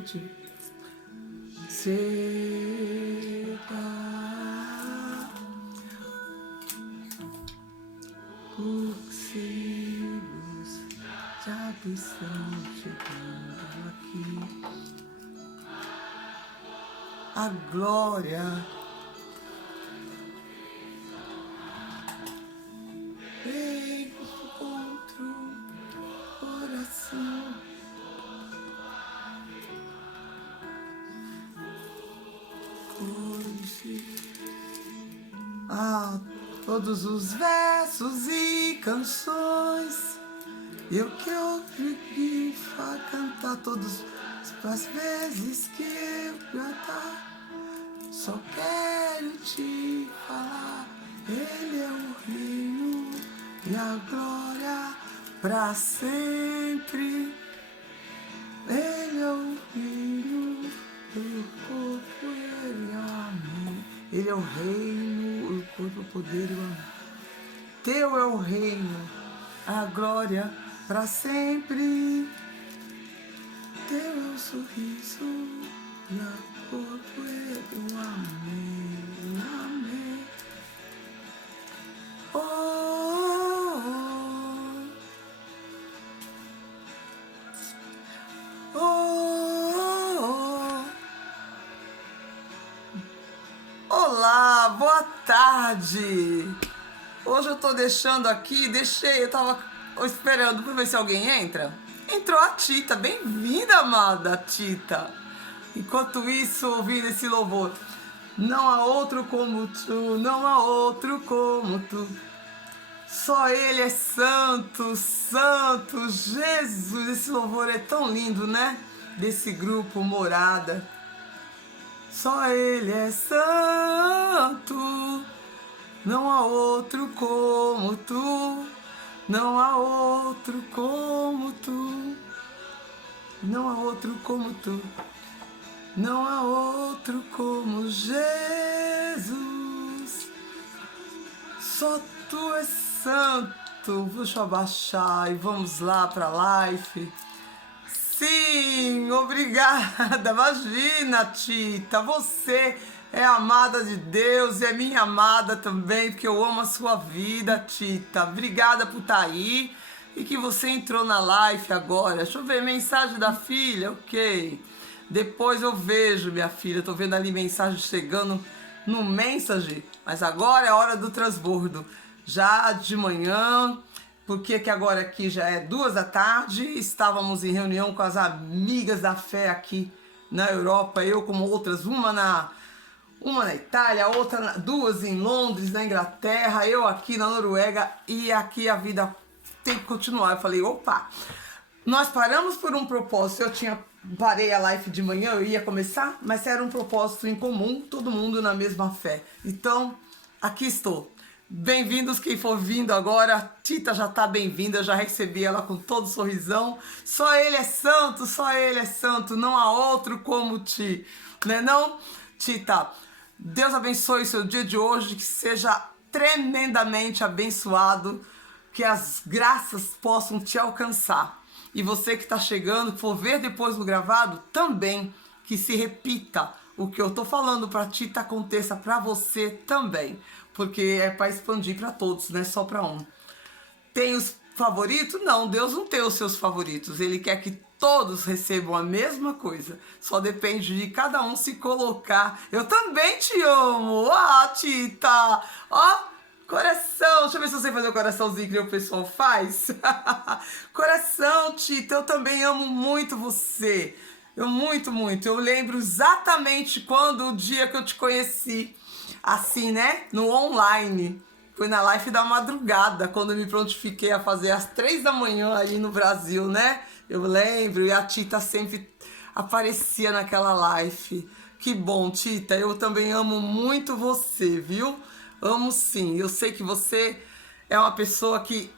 te será possíveis, já que estão chegando aqui. A glória vem contra o coração. Hoje, todos os versos e canções, eu que ouvi cantar todas as vezes que eu cantar, só quero te falar, Ele é o reino e a glória pra sempre. Ele é o reino do corpo, Ele é o amor. Ele é o reino, o corpo, o poder e o amor. Teu é o reino, a glória pra sempre. Teu é o sorriso e a corpo, Ele é o amém, amém. Oh, oh, oh, oh. Olá, boa tarde. Hoje eu tô deixando aqui, eu tava esperando pra ver se alguém entra. Entrou a Tita, bem-vinda, amada Tita. Enquanto isso, ouvindo esse louvor. Não há outro como tu, não há outro como tu. Só Ele é santo, santo, Jesus. Esse louvor é tão lindo, né? Desse grupo Morada. Só Ele é santo, não há outro como tu. Não há outro como tu. Não há outro como tu. Não há outro como Jesus. Só tu és santo. Deixa eu abaixar e vamos lá para a live. Sim, obrigada. Imagina, Tita, você é amada de Deus e é minha amada também, porque eu amo a sua vida, Tita. Obrigada por estar aí e que você entrou na live agora. Deixa eu ver, mensagem da filha, ok. Depois eu vejo, minha filha, tô vendo ali mensagem chegando no Messenger, mas agora é a hora do transbordo. Já de manhã, porque que agora aqui já é 2 da tarde, estávamos em reunião com as amigas da fé aqui na Europa, eu como outras, uma na Itália, duas em Londres, na Inglaterra, eu aqui na Noruega, e aqui a vida tem que continuar. Eu falei, opa, nós paramos por um propósito. Parei a live de manhã, eu ia começar, mas era um propósito em comum, todo mundo na mesma fé. Então, aqui estou. Bem-vindos quem for vindo agora. A Tita já está bem-vinda, já recebi ela com todo sorrisão. Só Ele é santo, só Ele é santo, não há outro como ti. Né não, Tita? Deus abençoe o seu dia de hoje, que seja tremendamente abençoado, que as graças possam te alcançar. E você que está chegando, for ver depois no gravado, também que se repita o que eu estou falando para Tita aconteça para você também, porque é para expandir para todos, não é só para um. Tem os favoritos? Não, Deus não tem os seus favoritos, Ele quer que todos recebam a mesma coisa, só depende de cada um se colocar. Eu também te amo, Tita, coração, deixa eu ver se eu sei fazer o coraçãozinho que o pessoal faz. Coração, Tita, eu também amo muito você. Eu muito, muito. Eu lembro exatamente o dia que eu te conheci, assim, né? No online. Foi na live da madrugada, quando eu me prontifiquei a fazer às 3 da manhã aí no Brasil, né? Eu lembro, e a Tita sempre aparecia naquela live. Que bom, Tita, eu também amo muito você, viu? Amo sim, eu sei que você é uma pessoa que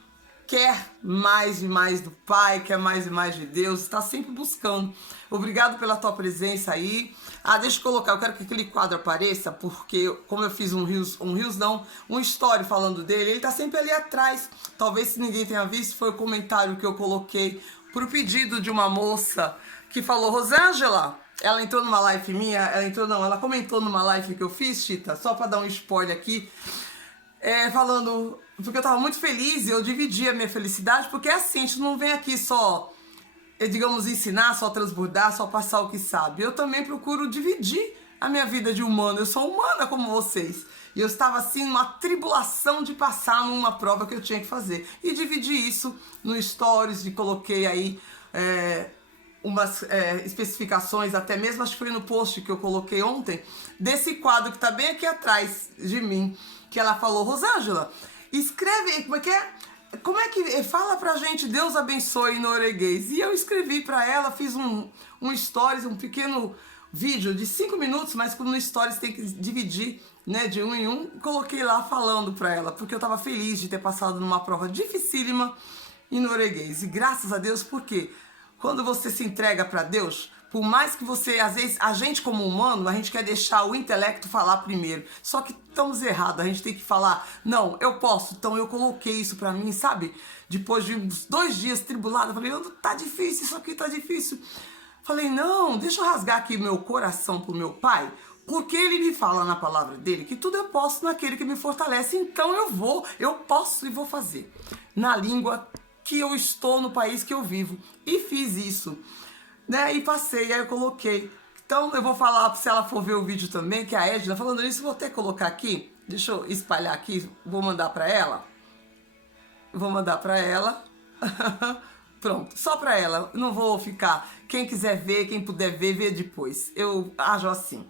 quer mais e mais do Pai, quer mais e mais de Deus, está sempre buscando. Obrigado pela tua presença aí. Deixa eu colocar, eu quero que aquele quadro apareça, porque como eu fiz um story falando dele, ele está sempre ali atrás. Talvez se ninguém tenha visto, foi o comentário que eu coloquei pro pedido de uma moça que falou, Rosângela, ela entrou numa live minha, ela comentou numa live que eu fiz, Chita, só pra dar um spoiler aqui, falando, porque eu tava muito feliz e eu dividi a minha felicidade, porque é assim, a gente não vem aqui só, digamos, ensinar, só transbordar, só passar o que sabe. Eu também procuro dividir a minha vida de humano, eu sou humana como vocês. E eu estava assim numa tribulação de passar numa prova que eu tinha que fazer. E dividi isso no stories, e coloquei aí umas especificações, até mesmo acho que foi no post que eu coloquei ontem, desse quadro que está bem aqui atrás de mim, que ela falou, Rosângela, escreve, como é que fala pra gente, Deus abençoe em norueguês. E eu escrevi pra ela, fiz um stories, um pequeno vídeo de 5 minutos, mas como no stories tem que dividir, né, de um em um, coloquei lá falando pra ela, porque eu tava feliz de ter passado numa prova dificílima em norueguês. E graças a Deus, porque quando você se entrega pra Deus, por mais que você, às vezes, a gente como humano, a gente quer deixar o intelecto falar primeiro. Só que estamos errados, a gente tem que falar, não, eu posso. Então eu coloquei isso pra mim, sabe? Depois de uns 2 dias tribulado, eu falei, tá difícil, isso aqui tá difícil. Falei, não, deixa eu rasgar aqui meu coração pro meu pai, porque ele me fala na palavra dele que tudo eu posso naquele que me fortalece. Então eu posso e vou fazer. Na língua que eu estou, no país que eu vivo. E fiz isso. Né? E passei, aí eu coloquei. Então eu vou falar, se ela for ver o vídeo também, que a Edna, falando nisso, vou até colocar aqui, deixa eu espalhar aqui, vou mandar pra ela. Pronto, só pra ela, não vou ficar, quem quiser ver, quem puder ver, vê depois. Eu ajo assim,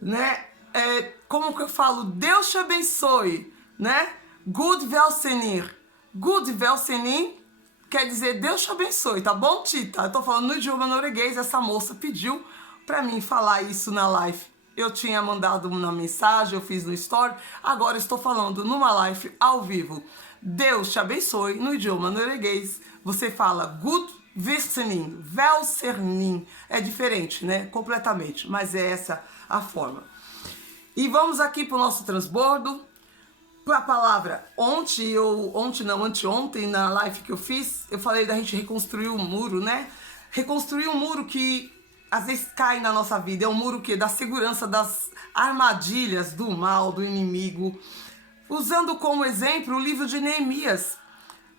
né? Como que eu falo? Deus te abençoe, né? Gud velsenir. Gud velsenir quer dizer Deus te abençoe, tá bom, Tita? Eu tô falando no idioma norueguês, essa moça pediu pra mim falar isso na live. Eu tinha mandado uma mensagem, eu fiz no story, agora estou falando numa live ao vivo. Deus te abençoe no idioma norueguês. Você fala Gud velsenin, velsernin. É diferente, né? Completamente, mas é essa a forma. E vamos aqui pro nosso transbordo. A palavra anteontem, na live que eu fiz, eu falei da gente reconstruir um muro, né? Reconstruir um muro que às vezes cai na nossa vida. É um muro que da segurança das armadilhas do mal, do inimigo. Usando como exemplo o livro de Neemias.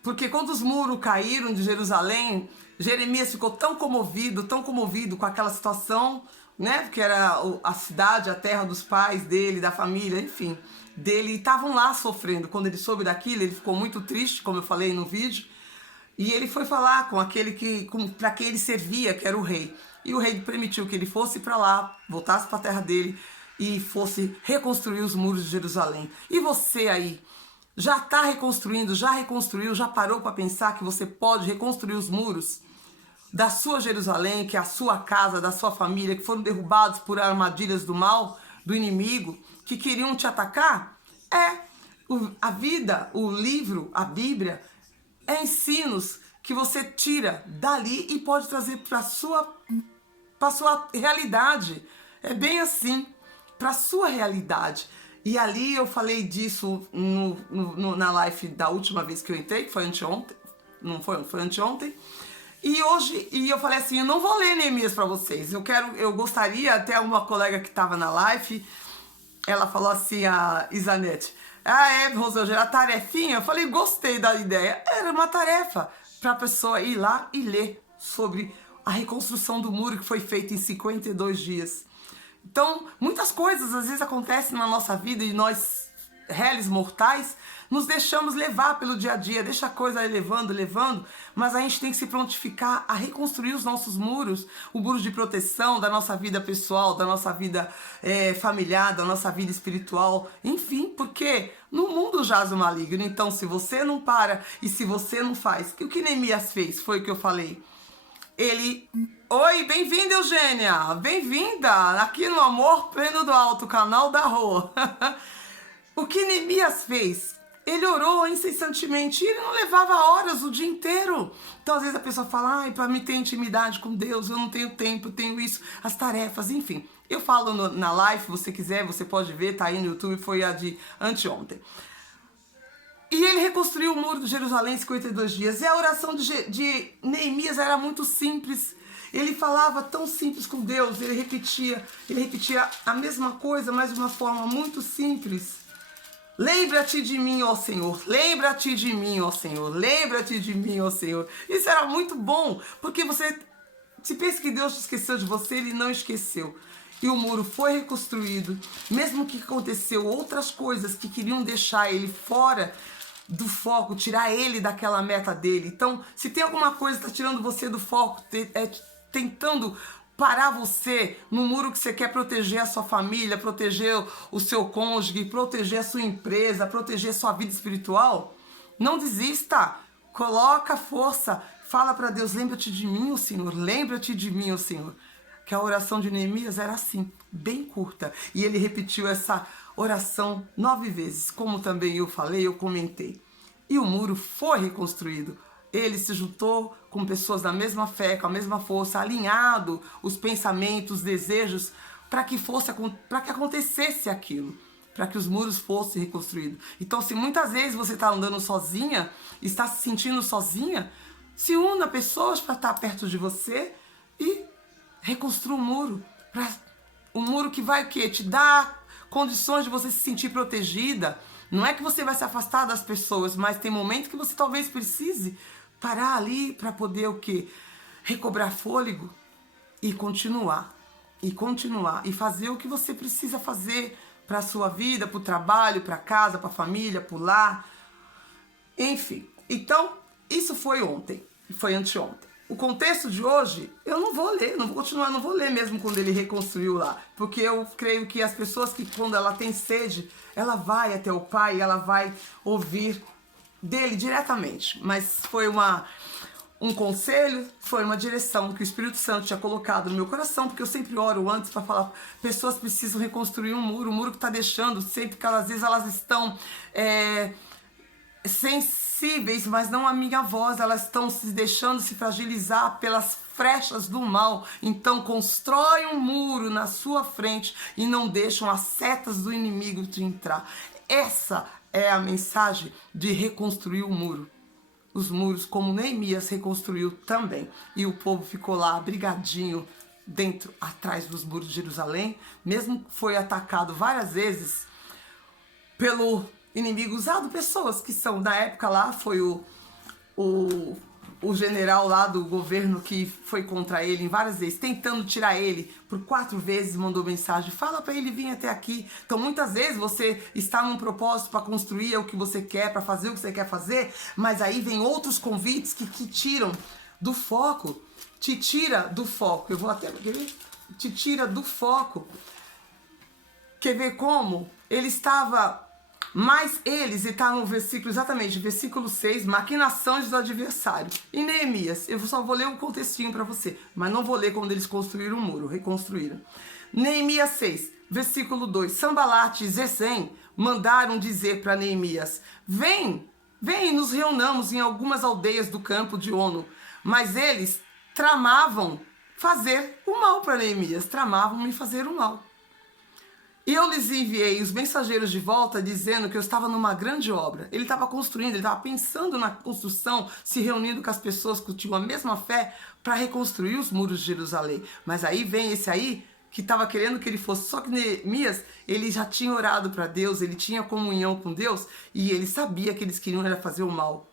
Porque quando os muros caíram de Jerusalém, Jeremias ficou tão comovido com aquela situação, né? Porque era a cidade, a terra dos pais dele, da família, enfim, dele, estavam lá sofrendo. Quando ele soube daquilo, ele ficou muito triste, como eu falei no vídeo, e ele foi falar com aquele para quem ele servia, que era o rei. E o rei permitiu que ele fosse para lá, voltasse para a terra dele e fosse reconstruir os muros de Jerusalém. E você aí, já está reconstruindo, já reconstruiu, já parou para pensar que você pode reconstruir os muros da sua Jerusalém, que é a sua casa, da sua família, que foram derrubados por armadilhas do mal, do inimigo, que queriam te atacar? A vida, o livro, a Bíblia, é ensinos que você tira dali e pode trazer para sua realidade. É bem assim, para sua realidade. E ali eu falei disso na live da última vez que eu entrei, que foi anteontem, foi anteontem. E hoje, eu falei assim, eu não vou ler Neemias para vocês. Eu gostaria, até uma colega que estava na live, ela falou assim, a Isanete, Rosângela, a tarefinha? Eu falei, gostei da ideia. Era uma tarefa para a pessoa ir lá e ler sobre a reconstrução do muro que foi feita em 52 dias. Então, muitas coisas às vezes acontecem na nossa vida e nós, réis mortais, nos deixamos levar pelo dia a dia, deixa a coisa levando, mas a gente tem que se prontificar a reconstruir os nossos muros, o muro de proteção da nossa vida pessoal, da nossa vida familiar, da nossa vida espiritual, enfim, porque no mundo jaz o maligno. Então, se você não para e se você não faz, o que Neemias fez, foi o que eu falei. Oi, bem-vinda, Eugênia, bem-vinda aqui no Amor Pleno do Alto, canal da Rô. O que Neemias fez? Ele orou incessantemente e ele não levava horas o dia inteiro. Então, às vezes a pessoa fala, para mim ter intimidade com Deus, eu não tenho tempo, eu tenho isso, as tarefas, enfim. Eu falo na live, se você quiser, você pode ver, tá aí no YouTube, foi a de anteontem. E ele reconstruiu o muro de Jerusalém em 52 dias. E a oração de Neemias era muito simples. Ele falava tão simples com Deus, ele repetia a mesma coisa, mas de uma forma muito simples. Lembra-te de mim, ó Senhor, lembra-te de mim, ó Senhor, lembra-te de mim, ó Senhor. Isso era muito bom, porque você, se pensa que Deus esqueceu de você, ele não esqueceu. E o muro foi reconstruído, mesmo que aconteceu outras coisas que queriam deixar ele fora do foco, tirar ele daquela meta dele. Então, se tem alguma coisa que está tirando você do foco, tentando parar você no muro que você quer proteger a sua família, proteger o seu cônjuge, proteger a sua empresa, proteger a sua vida espiritual, não desista. Coloca força, fala para Deus, lembra-te de mim, ó Senhor, lembra-te de mim, ó Senhor. Que a oração de Neemias era assim, bem curta. E ele repetiu essa oração 9 vezes, como também eu falei, eu comentei. E o muro foi reconstruído. Ele se juntou com pessoas da mesma fé, com a mesma força, alinhado os pensamentos, os desejos, para que acontecesse aquilo, para que os muros fossem reconstruídos. Então, se muitas vezes você está andando sozinha, está se sentindo sozinha, se una a pessoas para estar perto de você e reconstrua um muro. Um muro que vai o quê? Te dar condições de você se sentir protegida. Não é que você vai se afastar das pessoas, mas tem momentos que você talvez precise parar ali para poder o quê? Recobrar fôlego e continuar. E fazer o que você precisa fazer para a sua vida, para o trabalho, para casa, para a família, para o lar. Enfim. Então, isso foi ontem. Foi anteontem. O contexto de hoje, eu não vou ler, não vou ler mesmo quando ele reconstruiu lá. Porque eu creio que as pessoas que quando ela tem sede, ela vai até o Pai, ela vai ouvir dele diretamente. Mas foi um conselho, foi uma direção que o Espírito Santo tinha colocado no meu coração, porque eu sempre oro antes para falar, pessoas precisam reconstruir um muro que está deixando, sempre que às vezes elas estão sensíveis, mas não a minha voz, elas estão se deixando se fragilizar pelas frechas do mal. Então constrói um muro na sua frente e não deixam as setas do inimigo te entrar. Essa é a mensagem de reconstruir o muro. Os muros, como Neemias reconstruiu também. E o povo ficou lá abrigadinho dentro, atrás dos muros de Jerusalém, mesmo que foi atacado várias vezes pelo inimigo, usado pessoas que são, na época lá, foi o general lá do governo que foi contra ele em várias vezes, tentando tirar ele por 4 vezes, mandou mensagem, fala para ele vir até aqui. Então muitas vezes você está num propósito para construir o que você quer, para fazer o que você quer fazer, mas aí vem outros convites que te tiram do foco, te tira do foco. Eu vou até, quer ver? Te tira do foco. Quer ver como? Ele estava... Mas eles, e está no versículo, exatamente, versículo 6, maquinações do adversário. E Neemias, eu só vou ler um contextinho para você, mas não vou ler quando eles construíram o muro, reconstruíram. Neemias 6, versículo 2, Sambalate e Gesem mandaram dizer para Neemias, vem, nos reunamos em algumas aldeias do campo de Ono. Mas eles tramavam fazer o mal para Neemias, tramavam me fazer o mal. E eu lhes enviei os mensageiros de volta dizendo que eu estava numa grande obra. Ele estava construindo, ele estava pensando na construção, se reunindo com as pessoas que tinham a mesma fé para reconstruir os muros de Jerusalém. Mas aí vem esse aí que estava querendo que ele fosse. Só que Neemias, ele já tinha orado para Deus, ele tinha comunhão com Deus e ele sabia que eles queriam era fazer o mal.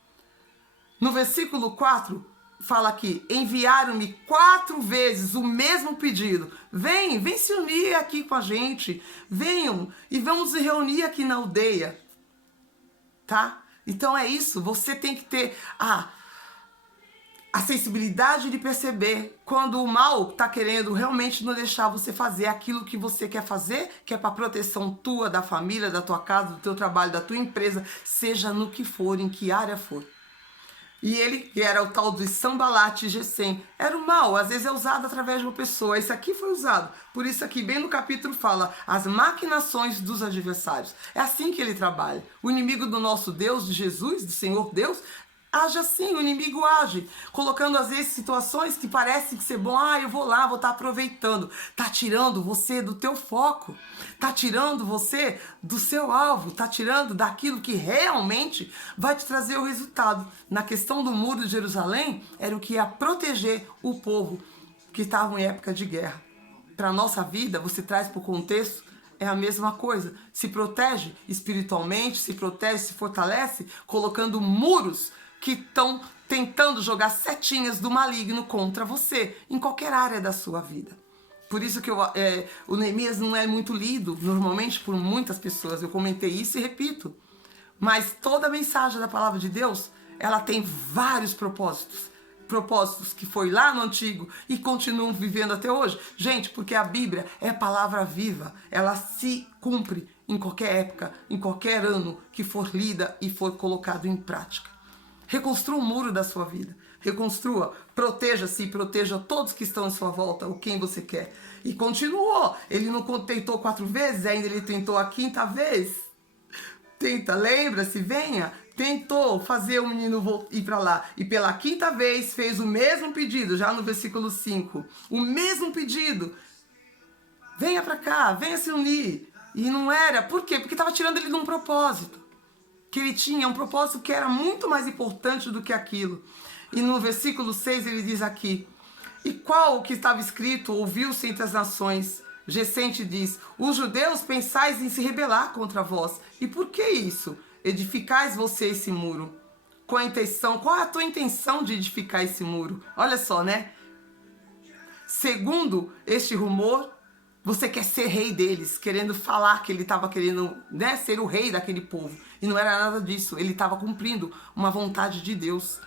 No versículo 4... fala aqui, enviaram-me 4 vezes o mesmo pedido. Vem se unir aqui com a gente. Venham e vamos se reunir aqui na aldeia. Tá? Então é isso, você tem que ter a sensibilidade de perceber quando o mal está querendo realmente não deixar você fazer aquilo que você quer fazer, que é para proteção tua, da família, da tua casa, do teu trabalho, da tua empresa, seja no que for, em que área for. E ele, que era o tal de Sambalate e Gesem, era o mal, às vezes é usado através de uma pessoa. Esse aqui foi usado. Por isso aqui, bem no capítulo, fala as maquinações dos adversários. É assim que ele trabalha. O inimigo do nosso Deus, de Jesus, do Senhor Deus, age assim, o inimigo age, colocando às vezes situações que parecem ser bom, eu vou lá, vou estar aproveitando. Tá tirando você do teu foco, tá tirando você do seu alvo, tá tirando daquilo que realmente vai te trazer o resultado. Na questão do muro de Jerusalém, era o que ia proteger o povo que estavam em época de guerra. Para a nossa vida, você traz para o contexto, é a mesma coisa. Se protege espiritualmente, se protege, se fortalece, colocando muros que estão tentando jogar setinhas do maligno contra você, em qualquer área da sua vida. Por isso que o Neemias não é muito lido, normalmente, por muitas pessoas. Eu comentei isso e repito. Mas toda a mensagem da palavra de Deus, ela tem vários propósitos. Propósitos que foi lá no Antigo e continuam vivendo até hoje. Gente, porque a Bíblia é palavra viva. Ela se cumpre em qualquer época, em qualquer ano que for lida e for colocado em prática. Reconstrua o muro da sua vida. Reconstrua, proteja-se e proteja todos que estão em sua volta, ou quem você quer. E continuou. Ele não tentou 4 vezes, ainda ele tentou a 5ª vez. Tenta, lembra-se, venha. Tentou fazer o menino ir para lá. E pela 5ª vez fez o mesmo pedido, já no versículo 5. O mesmo pedido. Venha para cá, venha se unir. E não era. Por quê? Porque estava tirando ele de um propósito. Que ele tinha um propósito que era muito mais importante do que aquilo. E no versículo 6 ele diz aqui: e qual o que estava escrito ouviu-se entre as nações? Gesem diz: os judeus pensais em se rebelar contra vós. E por que isso? Edificais você esse muro. Com a intenção, qual é a tua intenção de edificar esse muro? Olha só, né? Segundo este rumor, você quer ser rei deles, querendo falar que ele estava querendo, né, ser o rei daquele povo. E não era nada disso, ele estava cumprindo uma vontade de Deus,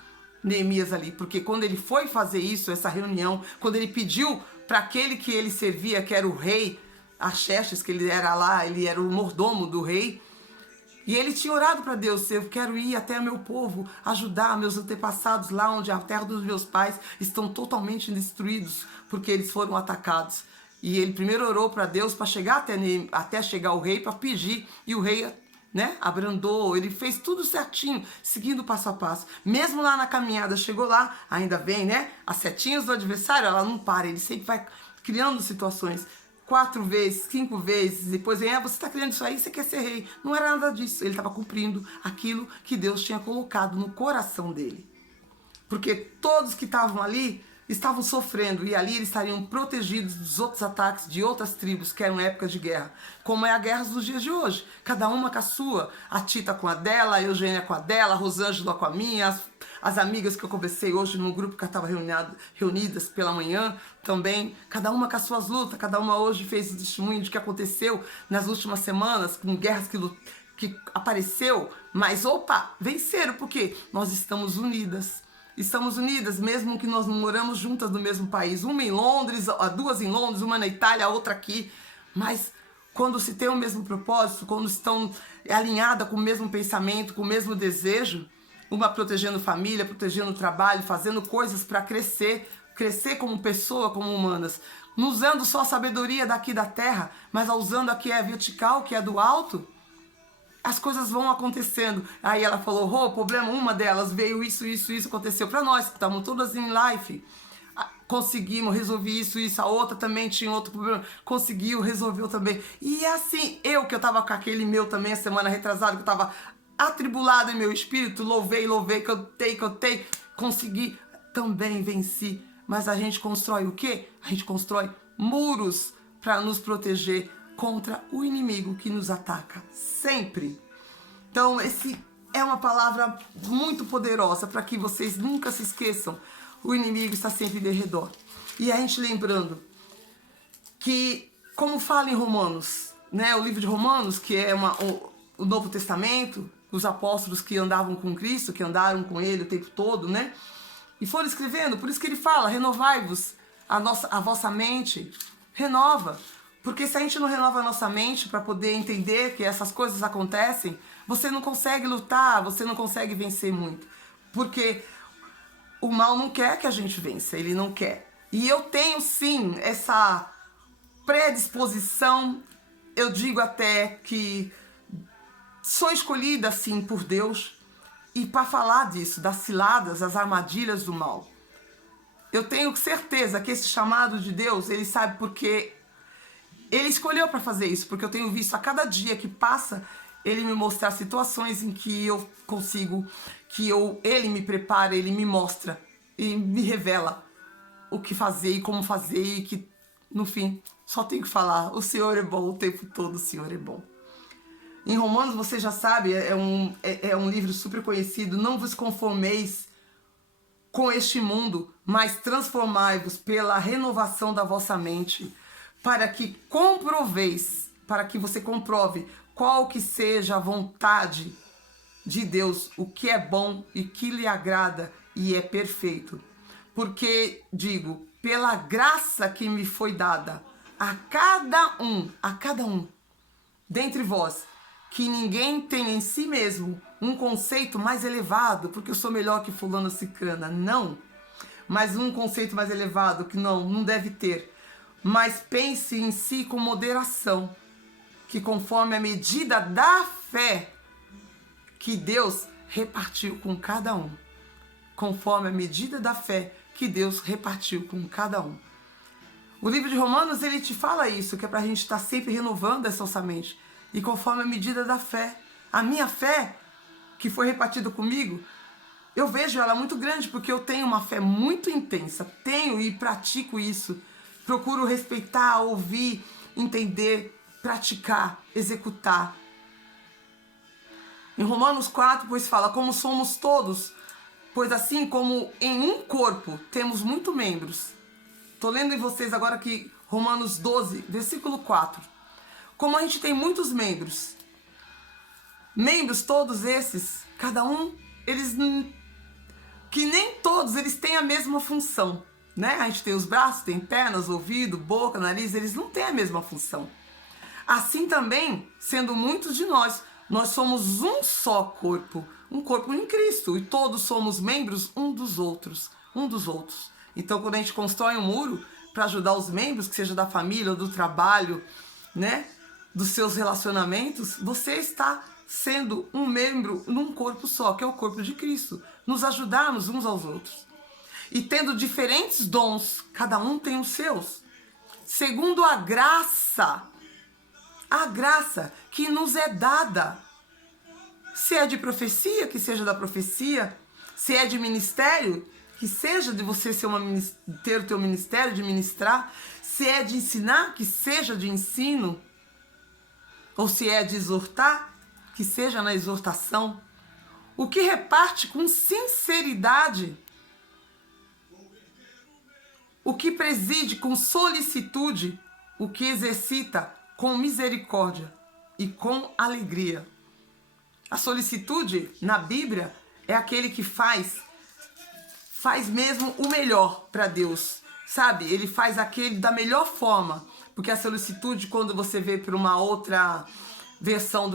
Neemias ali. Porque quando ele foi fazer isso, essa reunião, quando ele pediu para aquele que ele servia, que era o rei, Artaxerxes, que ele era lá, ele era o mordomo do rei, e ele tinha orado para Deus: eu quero ir até meu povo, ajudar meus antepassados lá onde a terra dos meus pais estão totalmente destruídos, porque eles foram atacados. E ele primeiro orou para Deus para chegar até chegar o rei, para pedir, e o rei, né, abrandou, ele fez tudo certinho, seguindo passo a passo. Mesmo lá na caminhada, chegou lá, ainda vem, né, as setinhas do adversário, ela não para, ele sempre vai criando situações. 4 vezes, 5 vezes, depois vem: você está criando isso aí, você quer ser rei. Não era nada disso, ele estava cumprindo aquilo que Deus tinha colocado no coração dele. Porque todos que estavam ali estavam sofrendo, e ali eles estariam protegidos dos outros ataques de outras tribos que eram épocas de guerra, como é a guerra dos dias de hoje, cada uma com a sua, a Tita com a dela, a Eugênia com a dela, a Rosângela com a minha, as amigas que eu conversei hoje no grupo que estava reunidas pela manhã também, cada uma com as suas lutas, cada uma hoje fez testemunho de que aconteceu nas últimas semanas, com guerras que apareceu, mas venceram, porque nós estamos unidas. Estamos unidas, mesmo que nós não moramos juntas no mesmo país. Uma em Londres, 2 em Londres, uma na Itália, a outra aqui. Mas quando se tem o mesmo propósito, quando estão alinhadas com o mesmo pensamento, com o mesmo desejo, uma protegendo família, protegendo o trabalho, fazendo coisas para crescer como pessoa, como humanas. Não usando só a sabedoria daqui da terra, mas usando a que é vertical, que é do alto. As coisas vão acontecendo. Aí ela falou: o problema, uma delas veio isso aconteceu para nós, que estamos todas em live. Conseguimos resolver isso, a outra também tinha outro problema, conseguiu, resolveu também. E assim, que eu tava com aquele meu também, a semana retrasada, que eu tava atribulado em meu espírito, louvei, cantei, consegui, também venci. Mas a gente constrói o quê? A gente constrói muros para nos proteger contra o inimigo que nos ataca sempre. Então, esse é uma palavra muito poderosa para que vocês nunca se esqueçam. O inimigo está sempre de redor. E a gente lembrando que, como fala em Romanos, né, o livro de Romanos, que é o Novo Testamento, os apóstolos que andavam com Cristo, que andaram com ele o tempo todo, né? E foram escrevendo, por isso que ele fala: renovai-vos a vossa mente, renova. Porque se a gente não renova a nossa mente para poder entender que essas coisas acontecem, você não consegue lutar, você não consegue vencer muito. Porque o mal não quer que a gente vença, ele não quer. E eu tenho sim essa predisposição, eu digo até que sou escolhida sim por Deus, e para falar disso, das ciladas, das armadilhas do mal. Eu tenho certeza que esse chamado de Deus, ele sabe porque ele escolheu para fazer isso, porque eu tenho visto a cada dia que passa, ele me mostrar situações em que eu consigo, ele me prepara, ele me mostra e me revela o que fazer e como fazer e que, no fim, só tenho que falar, o Senhor é bom o tempo todo, o Senhor é bom. Em Romanos, você já sabe, é um livro super conhecido, não vos conformeis com este mundo, mas transformai-vos pela renovação da vossa mente, para que você comprove qual que seja a vontade de Deus, o que é bom e que lhe agrada e é perfeito. Porque, digo, pela graça que me foi dada a cada um, dentre vós, que ninguém tenha em si mesmo um conceito mais elevado, porque eu sou melhor que fulano cicrana, não. Mas um conceito mais elevado que não deve ter. Mas pense em si com moderação, que conforme a medida da fé que Deus repartiu com cada um. Conforme a medida da fé que Deus repartiu com cada um. O livro de Romanos, ele te fala isso, que é pra gente estar sempre renovando essa nossa mente. E conforme a medida da fé. A minha fé, que foi repartida comigo, eu vejo ela muito grande, porque eu tenho uma fé muito intensa. Tenho e pratico isso. Procuro respeitar, ouvir, entender, praticar, executar. Em Romanos 4, pois fala, como somos todos, pois assim como em um corpo temos muitos membros. Estou lendo em vocês agora aqui Romanos 12, versículo 4. Como a gente tem muitos membros todos esses, cada um, que nem todos eles têm a mesma função, né? A gente tem os braços, tem pernas, ouvido, boca, nariz, eles não têm a mesma função. Assim também, sendo muitos de nós somos um só corpo, um corpo em Cristo, e todos somos membros um dos outros. Então, quando a gente constrói um muro para ajudar os membros, que seja da família ou do trabalho, né, dos seus relacionamentos, você está sendo um membro num corpo só, que é o corpo de Cristo. Nos ajudarmos uns aos outros. E tendo diferentes dons, cada um tem os seus, segundo a graça que nos é dada. Se é de profecia, que seja da profecia. Se é de ministério, que seja de você ter o teu ministério, de ministrar. Se é de ensinar, que seja de ensino. Ou se é de exortar, que seja na exortação. O que reparte com sinceridade. O que preside com solicitude. O que exercita com misericórdia e com alegria. A solicitude na Bíblia é aquele que faz mesmo o melhor para Deus, sabe? Ele faz aquele da melhor forma, porque a solicitude, quando você vê por uma outra versão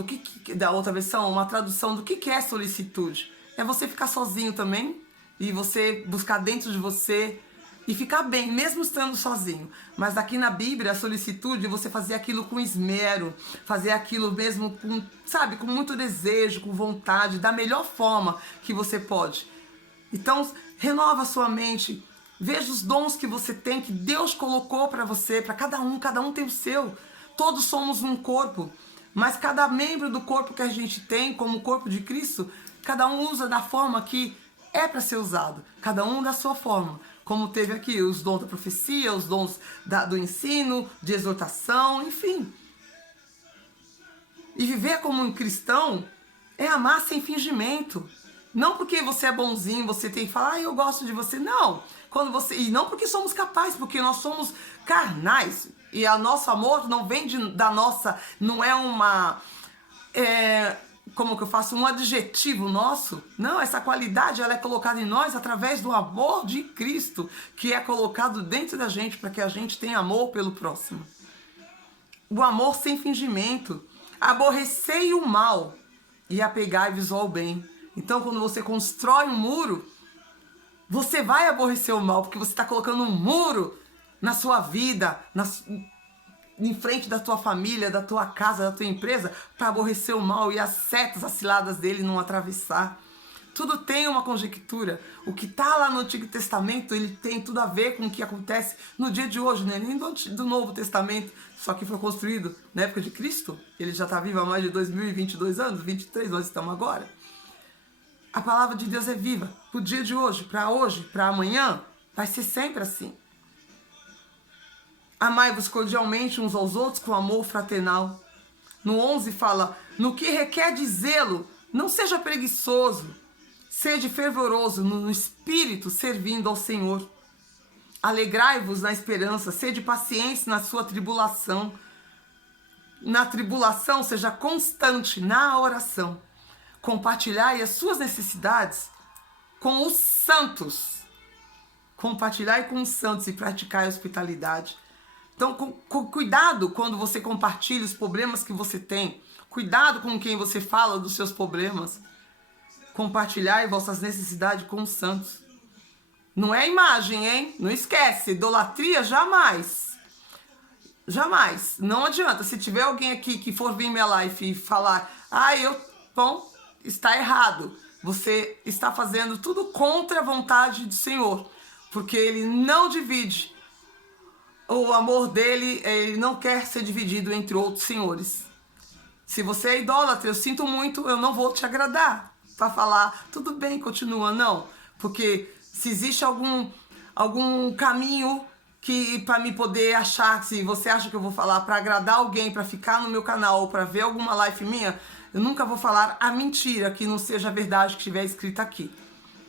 uma tradução do que é solicitude, é você ficar sozinho também e você buscar dentro de você e ficar bem, mesmo estando sozinho. Mas aqui na Bíblia, a solicitude, você fazer aquilo com esmero, fazer aquilo mesmo com, sabe, com muito desejo, com vontade, da melhor forma que você pode. Então, renova a sua mente, veja os dons que você tem, que Deus colocou para você, para cada um tem o seu. Todos somos um corpo, mas cada membro do corpo que a gente tem, como o corpo de Cristo, cada um usa da forma que é para ser usado, cada um da sua forma. Como teve aqui os dons da profecia, os dons do ensino, de exortação, enfim. E viver como um cristão é amar sem fingimento. Não porque você é bonzinho, você tem que falar, eu gosto de você. Não. E não porque somos capazes, porque nós somos carnais. E o nosso amor não vem da nossa, não é uma... como que eu faço? Um adjetivo nosso. Não, essa qualidade ela é colocada em nós através do amor de Cristo, que é colocado dentro da gente para que a gente tenha amor pelo próximo. O amor sem fingimento. Aborrecei o mal e apegai-vos ao bem. Então, quando você constrói um muro, você vai aborrecer o mal, porque você está colocando um muro na sua vida, em frente da tua família, da tua casa, da tua empresa, para aborrecer o mal e as setas, as ciladas dele não atravessar. Tudo tem uma conjectura. O que está lá no Antigo Testamento, ele tem tudo a ver com o que acontece no dia de hoje, né? Nem do Novo Testamento, só que foi construído na época de Cristo. Ele já está vivo há mais de 2022 anos, 23 nós estamos agora. A palavra de Deus é viva. Pro dia de hoje, para amanhã, vai ser sempre assim. Amai-vos cordialmente uns aos outros com amor fraternal. No 11 fala, no que requer de zelo, não seja preguiçoso, sede fervoroso no espírito, servindo ao Senhor. Alegrai-vos na esperança, sede pacientes na sua tribulação. Na tribulação, seja constante na oração. Compartilhai as suas necessidades com os santos. Compartilhai com os santos e praticai a hospitalidade. Então, cuidado quando você compartilha os problemas que você tem. Cuidado com quem você fala dos seus problemas. Compartilhai vossas necessidades com os santos. Não é imagem, hein? Não esquece, idolatria jamais. Jamais. Não adianta. Se tiver alguém aqui que for vir minha live e falar, bom, está errado. Você está fazendo tudo contra a vontade do Senhor. Porque Ele não divide. O amor dele, Ele não quer ser dividido entre outros senhores. Se você é idólatra, eu sinto muito, eu não vou te agradar. Para falar, tudo bem, continua. Não. Porque se existe algum caminho que para me poder achar, se você acha que eu vou falar para agradar alguém, para ficar no meu canal ou para ver alguma live minha, eu nunca vou falar a mentira que não seja a verdade que estiver escrita aqui.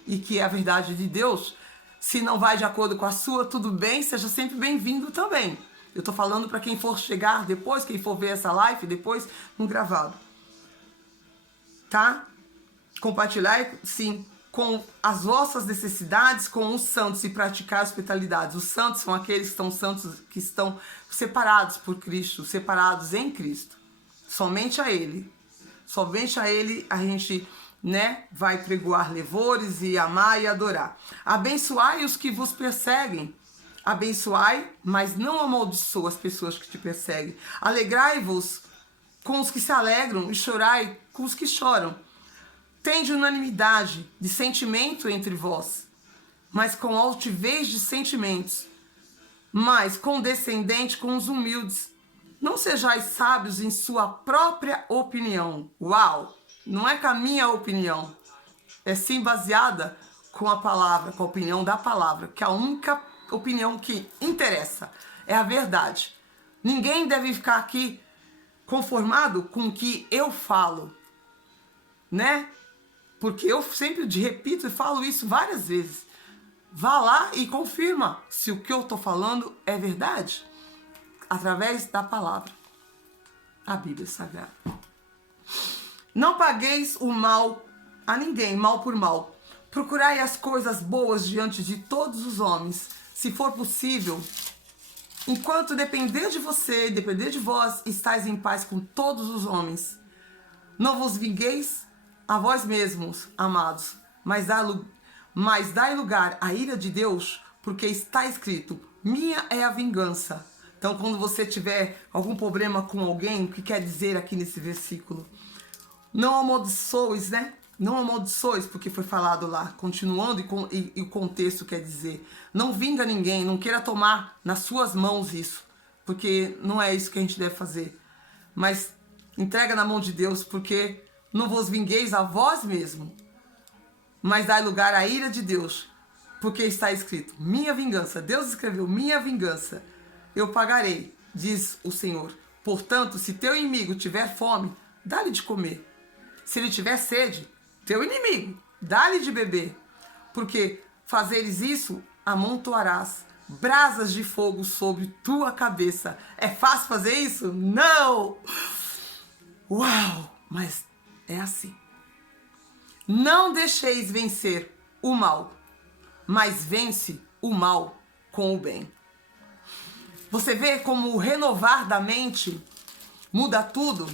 E que é a verdade de Deus. Se não vai de acordo com a sua, tudo bem, seja sempre bem-vindo também. Eu tô falando para quem for chegar depois, quem for ver essa live depois, no gravado. Tá? Compartilhar, sim, com as vossas necessidades com os santos e praticar hospitalidade. Os santos são aqueles que estão santos, que estão separados por Cristo, separados em Cristo. Somente a Ele a gente, vai pregoar louvores e amar e adorar. Abençoai os que vos perseguem. Abençoai, mas não amaldiçoa as pessoas que te perseguem. Alegrai-vos com os que se alegram e chorai com os que choram. Tende unanimidade de sentimento entre vós, mas com altivez de sentimentos, mas condescendente com os humildes. Não sejais sábios em sua própria opinião. Uau! Não é com a minha opinião. É sim baseada com a palavra, com a opinião da palavra, que é a única opinião que interessa. É a verdade. Ninguém deve ficar aqui conformado com o que eu falo, né? Porque eu sempre repito e falo isso várias vezes. Vá lá e confirma se o que eu estou falando é verdade. Através da palavra. A Bíblia Sagrada. Não pagueis o mal a ninguém, mal por mal. Procurai as coisas boas diante de todos os homens. Se for possível, enquanto depender de você, depender de vós, estáis em paz com todos os homens. Não vos vingueis a vós mesmos, amados, mas dai lugar à ira de Deus, porque está escrito, minha é a vingança. Então, quando você tiver algum problema com alguém, o que quer dizer aqui nesse versículo? Não amaldiçoes, Não amaldiçoes, porque foi falado lá, continuando, e o contexto quer dizer, não vinga ninguém, não queira tomar nas suas mãos isso, porque não é isso que a gente deve fazer. Mas entrega na mão de Deus, porque não vos vingueis a vós mesmo, mas dai lugar à ira de Deus, porque está escrito, minha vingança, Deus escreveu, minha vingança, eu pagarei, diz o Senhor. Portanto, se teu inimigo tiver fome, dá-lhe de comer. Se ele tiver sede, teu inimigo, dá-lhe de beber. Porque fazeres isso, amontoarás brasas de fogo sobre tua cabeça. É fácil fazer isso? Não! Uau! Mas é assim. Não deixeis vencer o mal, mas vence o mal com o bem. Você vê como o renovar da mente muda tudo?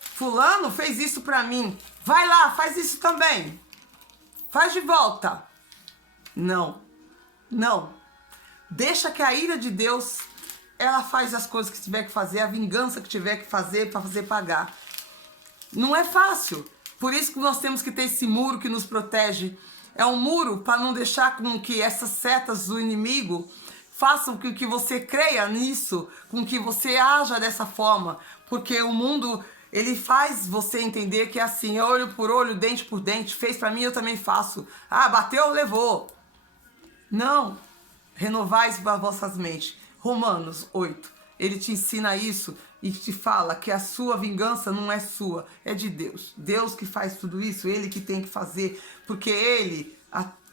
Fulano fez isso pra mim. Vai lá, faz isso também. Faz de volta. Não. Deixa que a ira de Deus, ela faz as coisas que tiver que fazer, a vingança que tiver que fazer para fazer pagar. Não é fácil. Por isso que nós temos que ter esse muro que nos protege. É um muro para não deixar com que essas setas do inimigo façam com que você creia nisso, com que você haja dessa forma. Porque o mundo, ele faz você entender que é assim, é olho por olho, dente por dente. Fez para mim, eu também faço. Bateu, levou. Não. Renovais as vossas mentes. Romanos 8. Ele te ensina isso e te fala que a sua vingança não é sua, é de Deus. Deus que faz tudo isso, Ele que tem que fazer, porque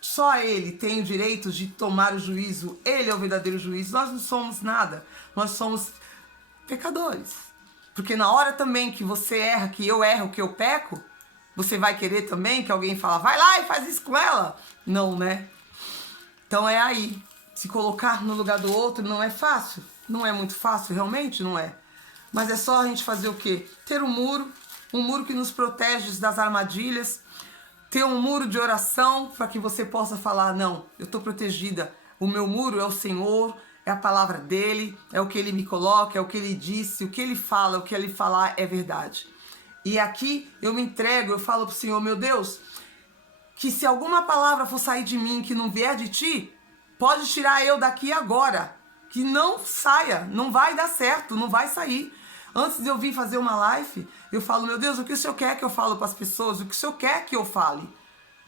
só Ele tem o direito de tomar o juízo. Ele é o verdadeiro juiz. Nós não somos nada, nós somos pecadores. Porque na hora também que você erra, que eu erro, que eu peco, você vai querer também que alguém fala, vai lá e faz isso com ela? Não, né? Então é aí. Se colocar no lugar do outro não é fácil. Não é muito fácil, realmente não é. Mas é só a gente fazer o quê? Ter um muro que nos protege das armadilhas, ter um muro de oração para que você possa falar, não, eu estou protegida. O meu muro é o Senhor, é a palavra dele, é o que ele me coloca, é o que ele disse, o que ele fala, o que ele falar é verdade. E aqui eu me entrego, eu falo para o Senhor, meu Deus, que se alguma palavra for sair de mim que não vier de ti, pode tirar eu daqui agora. Que não saia, não vai dar certo, não vai sair. Antes de eu vir fazer uma live, eu falo, meu Deus, o que o Senhor quer que eu falo para as pessoas? O que o Senhor quer que eu fale?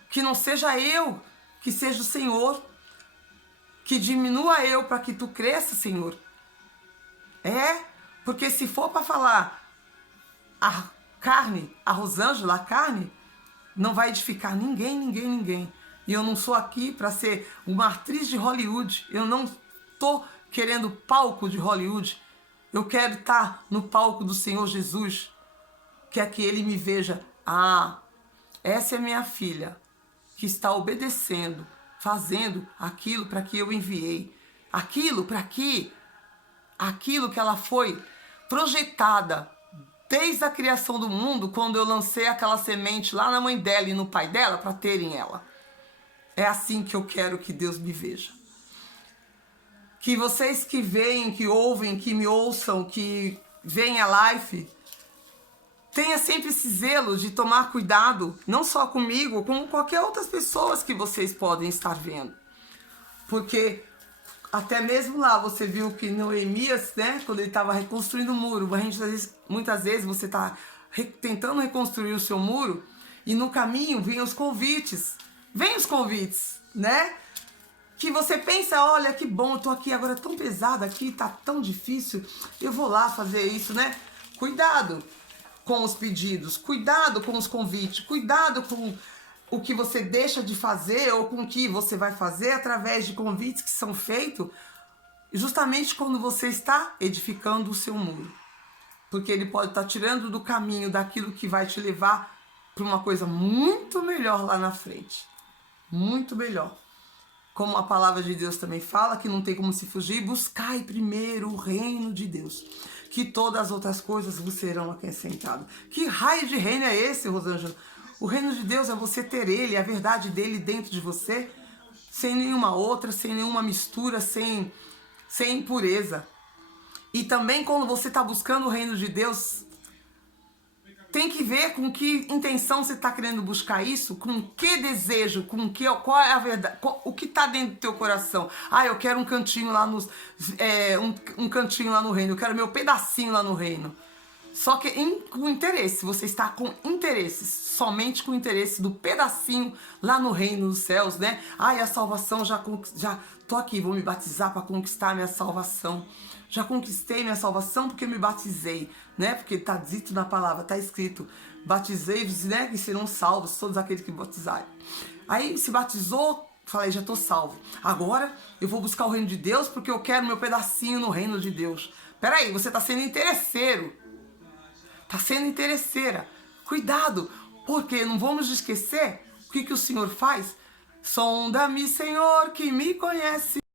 Que não seja eu, que seja o Senhor. Que diminua eu para que tu cresça, Senhor. Porque se for para falar a carne, a Rosângela, a carne, não vai edificar ninguém. E eu não sou aqui para ser uma atriz de Hollywood. Eu não estou querendo palco de Hollywood. Eu quero estar no palco do Senhor Jesus. Quer que Ele me veja. Ah, essa é minha filha que está obedecendo, fazendo aquilo para que eu enviei. Aquilo que ela foi projetada desde a criação do mundo, quando eu lancei aquela semente lá na mãe dela e no pai dela para terem ela. É assim que eu quero que Deus me veja. Que vocês que veem, que ouvem, que me ouçam, que veem a live, tenha sempre esse zelo de tomar cuidado, não só comigo, com qualquer outras pessoas que vocês podem estar vendo. Porque até mesmo lá você viu que Neemias, né, quando ele estava reconstruindo o muro, muitas vezes você está tentando reconstruir o seu muro e no caminho vêm os convites, né? Que você pensa, olha que bom, eu tô aqui agora tão pesado aqui, tá tão difícil, eu vou lá fazer isso, né? Cuidado com os pedidos, cuidado com os convites, cuidado com o que você deixa de fazer ou com o que você vai fazer através de convites que são feitos justamente quando você está edificando o seu muro. Porque ele pode estar tirando do caminho daquilo que vai te levar para uma coisa muito melhor lá na frente. Muito melhor. Como a palavra de Deus também fala, que não tem como se fugir, buscai primeiro o reino de Deus, que todas as outras coisas vos serão acrescentadas. Que raio de reino é esse, Rosângela? O reino de Deus é você ter ele, a verdade dele dentro de você, sem nenhuma outra, sem nenhuma mistura, sem impureza. E também quando você está buscando o reino de Deus, tem que ver com que intenção você está querendo buscar isso, com que desejo, qual é a verdade, o que está dentro do teu coração. Ah, eu quero um cantinho lá um cantinho lá no reino, eu quero meu pedacinho lá no reino. Só que com interesse, você está com interesse, somente com interesse do pedacinho lá no reino dos céus, né? Ah, e a salvação, já tô aqui, vou me batizar para conquistar a minha salvação. Já conquistei minha salvação porque me batizei, né? Porque está dito na palavra, está escrito, batizei-vos, né? E serão salvos todos aqueles que batizarem. Aí se batizou, falei, já estou salvo. Agora eu vou buscar o reino de Deus porque eu quero meu pedacinho no reino de Deus. Peraí, você está sendo interesseiro. Está sendo interesseira. Cuidado, porque não vamos esquecer o que o Senhor faz. Sonda-me, Senhor, que me conhece.